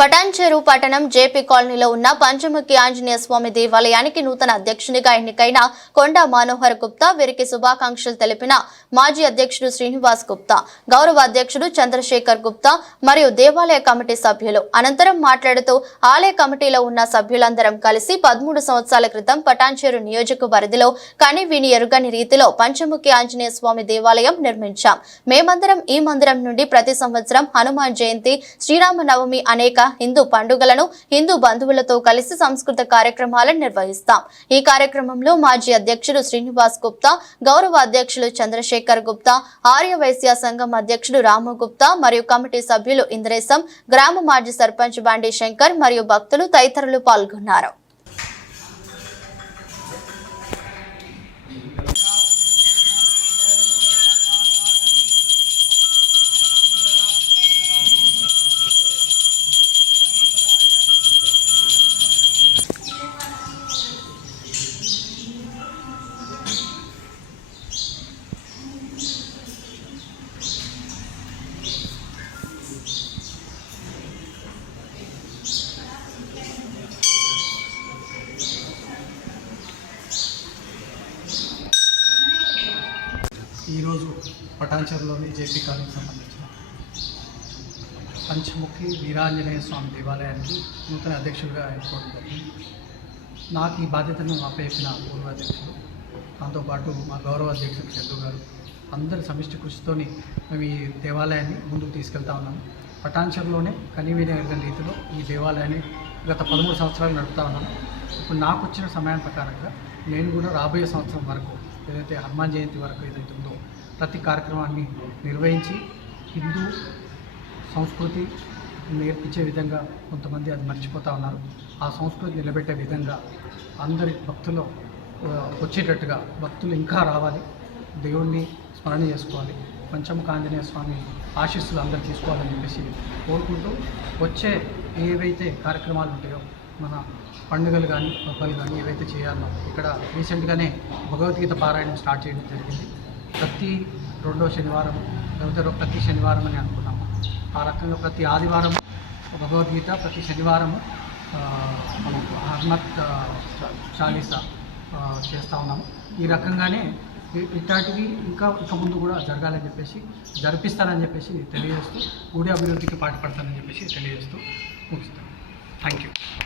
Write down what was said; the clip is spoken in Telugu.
పటాన్చెరు పట్టణం జేపీ కాలనీలో ఉన్న పంచముఖి ఆంజనేయ స్వామి దేవాలయానికి నూతన అధ్యక్షునిగా ఎన్నికైన కొండ మనోహర్ గుప్తా వీరికి శుభాకాంక్షలు తెలిపిన మాజీ అధ్యక్షుడు శ్రీనివాస్ గుప్తా గౌరవ అధ్యక్షుడు చంద్రశేఖర్ గుప్తా మరియు దేవాలయ కమిటీ సభ్యులు. అనంతరం మాట్లాడుతూ ఆలయ కమిటీలో ఉన్న సభ్యులందరం కలిసి పదమూడు సంవత్సరాల క్రితం పటాన్చెరు నియోజకవర్గంలో కని విని ఎరుగని రీతిలో పంచముఖి ఆంజనేయ స్వామి దేవాలయం నిర్మించాం. మేమందరం ఈ మందిరం నుండి ప్రతి సంవత్సరం హనుమాన్ జయంతి శ్రీరామనవమి అనేక హిందూ పండుగలను హిందూ బంధువులతో కలిసి సంస్కృత కార్యక్రమాలను నిర్వహిస్తాం. ఈ కార్యక్రమంలో మాజీ అధ్యక్షుడు శ్రీనివాస్ గుప్తా గౌరవ అధ్యక్షులు చంద్రశేఖర్ గుప్తా ఆర్యవైశ్య సంఘం అధ్యక్షుడు రాము గుప్తా మరియు కమిటీ సభ్యులు ఇంద్రేశం గ్రామ మాజీ సర్పంచ్ బండి శంకర్ మరియు భక్తులు తదితరులు పాల్గొన్నారు. ఈరోజు పటాన్చర్లోని జేపీ కాలనీకి సంబంధించిన పంచముఖి వీరాంజనేయ స్వామి దేవాలయానికి నూతన అధ్యక్షుడిగా ఎన్నుకోవడం జరిగింది. నాకు ఈ బాధ్యతను అప్పయించిన పూర్వ అధ్యక్షులు దాంతోపాటు మా గౌరవ అధ్యక్షులు చంద్రు గారు అందరి సమిష్టి కృషితోని మేము ఈ దేవాలయాన్ని ముందుకు తీసుకెళ్తా ఉన్నాము పటాన్చర్లోనే కనివీన రీతిలో ఈ దేవాలయాన్ని గత పదమూడు సంవత్సరాలు నడుపుతా ఉన్నాను ఇప్పుడు నాకు వచ్చిన సమయం ప్రకారంగా నేను కూడా రాబోయే సంవత్సరం వరకు ఏదైతే హనుమాన్ జయంతి వరకు ఏదైతే ఉందో ప్రతి కార్యక్రమాన్ని నిర్వహించి హిందూ సంస్కృతి నేర్పించే విధంగా కొంతమంది అది మర్చిపోతూ ఉన్నారు. ఆ సంస్కృతి నిలబెట్టే విధంగా అందరి భక్తులు వచ్చేటట్టుగా భక్తులు ఇంకా రావాలి. దేవుణ్ణి స్మరణ చేసుకోవాలి. పంచముఖ ఆంజనేయ స్వామి ఆశీస్సులు అందరు తీసుకోవాలని చెప్పేసి కోరుకుంటూ వచ్చే ఏవైతే కార్యక్రమాలు ఉంటాయో మన పండుగలు కానీ పబ్బలు కానీ ఏవైతే చేయాలో ఇక్కడ రీసెంట్గానే భగవద్గీత పారాయణం స్టార్ట్ చేయడం జరిగింది. ప్రతి రెండో శనివారం లేకపోతే ప్రతి శనివారం అని అనుకున్నాము. ఆ రకంగా ప్రతి ఆదివారం భగవద్గీత ప్రతి శనివారము మనం హనుమత్ చాలీసా చేస్తూ ఉన్నాము. ఈ రకంగానే ఇ- ఇట్లాంటివి ఇంకా ఇక ముందు కూడా జరగాలని చెప్పేసి జరిపిస్తానని చెప్పేసి తెలియజేస్తూ గుడి అభివృద్ధికి పాటుపడతానని చెప్పేసి తెలియజేస్తూ ముగిస్తాను. Thank you.